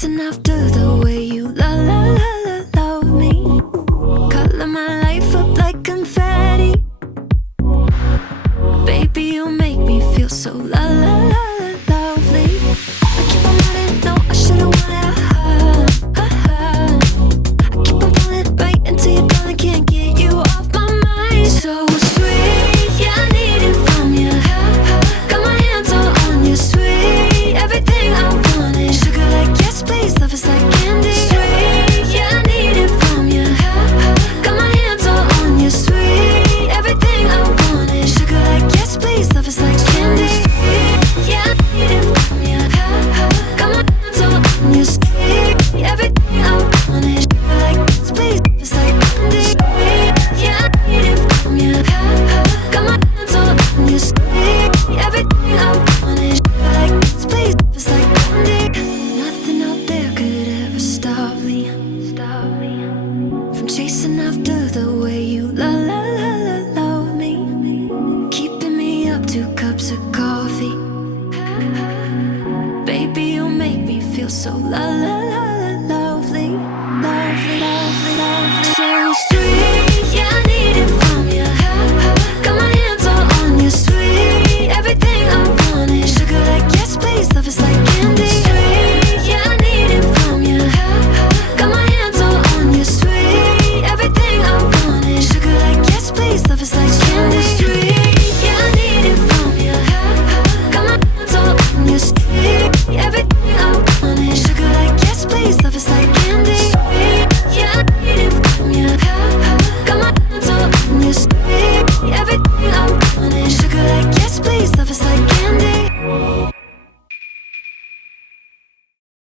chasing after the way you love me. Color my life up like confetti. Baby, you make me feel so lovely. I keep on running, no, I shouldn't want it. I keep on pulling right until you're gone. I can't get you off my mind. So sweet, yeah, I need it from you. Got my hands all on you, sweet. Everything I want is sugar like yes, please. Love is like candy. Sweet, yeah, I need it from you. Got my hands all on you, sweet. Everything I want is sugar like yes, please. Love is like candy. Sweet, yeah, I need it from you. Got my hands all on you, sweet. Everything I want is sugar like yes, please. Love is like candy. Sweet, yeah, I need it from you. Got my hands all on you, sweet. Everything I want is sugar like yes, please. Love is like candy. Nothing out there could ever stop me from chasing after the way you love me. Keeping me up 2 cups of coffee. Baby, you make me feel so